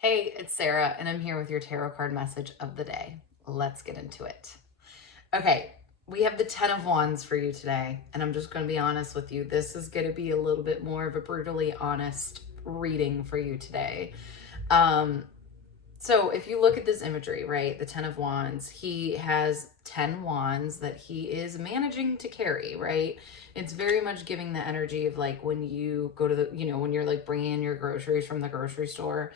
Hey, it's Sarah, and I'm here with your tarot card message of the day. Let's get into it. Okay, we have the 10 of Wands for you today, and I'm just going to be honest with you. This is going to be a little bit more of a brutally honest reading for you today. So if you look at this imagery, right, the 10 of Wands, he has 10 wands that he is managing to carry, right? It's very much giving the energy of like when you go to the, when you're like bringing in your groceries from the grocery store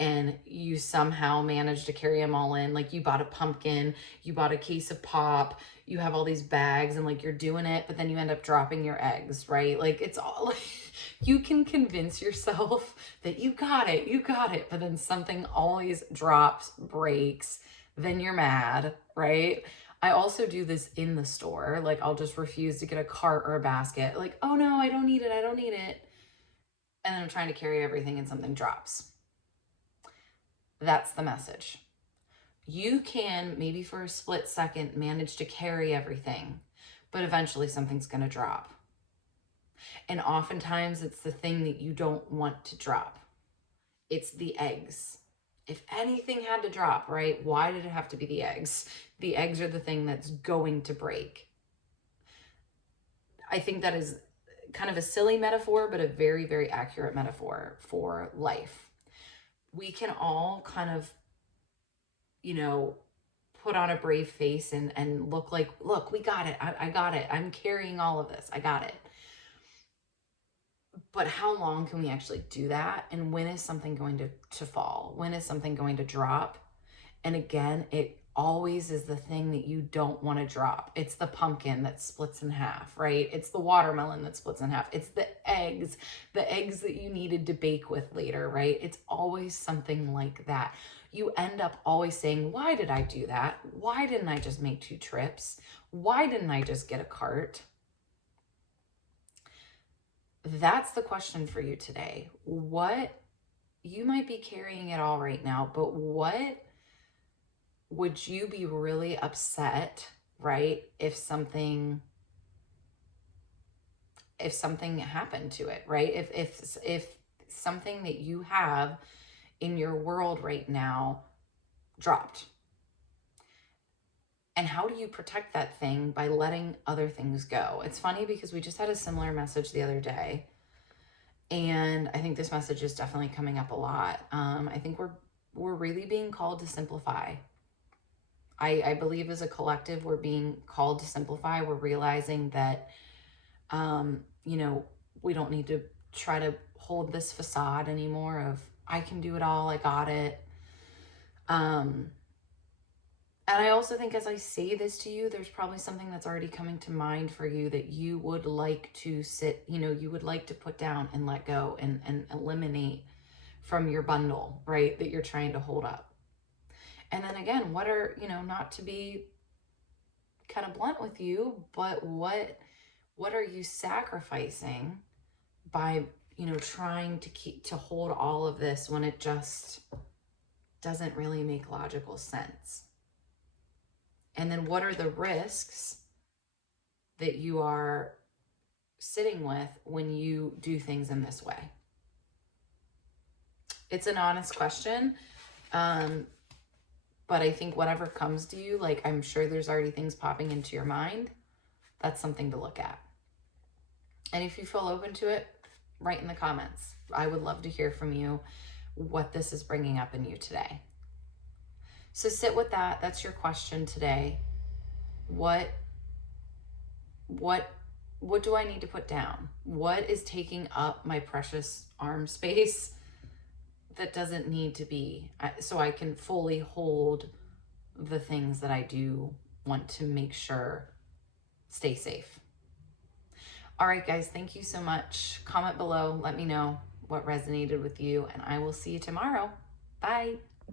and you somehow manage to carry them all in. Like you bought a pumpkin, you bought a case of pop, you have all these bags and like you're doing it, but then you end up dropping your eggs, right? Like it's all like you can convince yourself that you got it, but then something always drops, breaks, then you're mad, right? I also do this in the store. Like I'll just refuse to get a cart or a basket. Like, oh no, I don't need it. And then I'm trying to carry everything and something drops. That's the message. You can maybe for a split second manage to carry everything, but eventually something's going to drop. And oftentimes it's the thing that you don't want to drop. It's the eggs. If anything had to drop, right? Why did it have to be the eggs? The eggs are the thing that's going to break. I think that is kind of a silly metaphor, but a very, very accurate metaphor for life. We can all kind of, put on a brave face and look like, look, we got it. I got it. I'm carrying all of this. I got it. But how long can we actually do that? And when is something going to fall? When is something going to drop? And again, it always is the thing that you don't want to drop. It's the pumpkin that splits in half, right? It's the watermelon that splits in half. It's the eggs that you needed to bake with later, right? It's always something like that. You end up always saying, why did I do that? Why didn't I just make 2 trips? Why didn't I just get a cart? That's the question for you today. What, you might be carrying it all right now, but what would you be really upset, right? If something happened to it, right? If something that you have in your world right now dropped. And how do you protect that thing? By letting other things go. It's funny because we just had a similar message the other day. And I think this message is definitely coming up a lot. I think we're really being called to simplify. I believe as a collective, we're being called to simplify. We're realizing that, we don't need to try to hold this facade anymore of, I can do it all, I got it. And I also think as I say this to you, there's probably something that's already coming to mind for you that you would like to you would like to put down and let go and eliminate from your bundle, right? That you're trying to hold up. And then again, what are, not to be kind of blunt with you, but what are you sacrificing by, trying to hold all of this when it just doesn't really make logical sense? And then what are the risks that you are sitting with when you do things in this way? It's an honest question. But I think whatever comes to you, like I'm sure there's already things popping into your mind. That's something to look at. And if you feel open to it, write in the comments. I would love to hear from you what this is bringing up in you today. So sit with that. That's your question today. What do I need to put down? What is taking up my precious arm space that doesn't need to be, so I can fully hold the things that I do want to make sure stay safe? All right, guys, thank you so much. Comment below. Let me know what resonated with you, and I will see you tomorrow. Bye.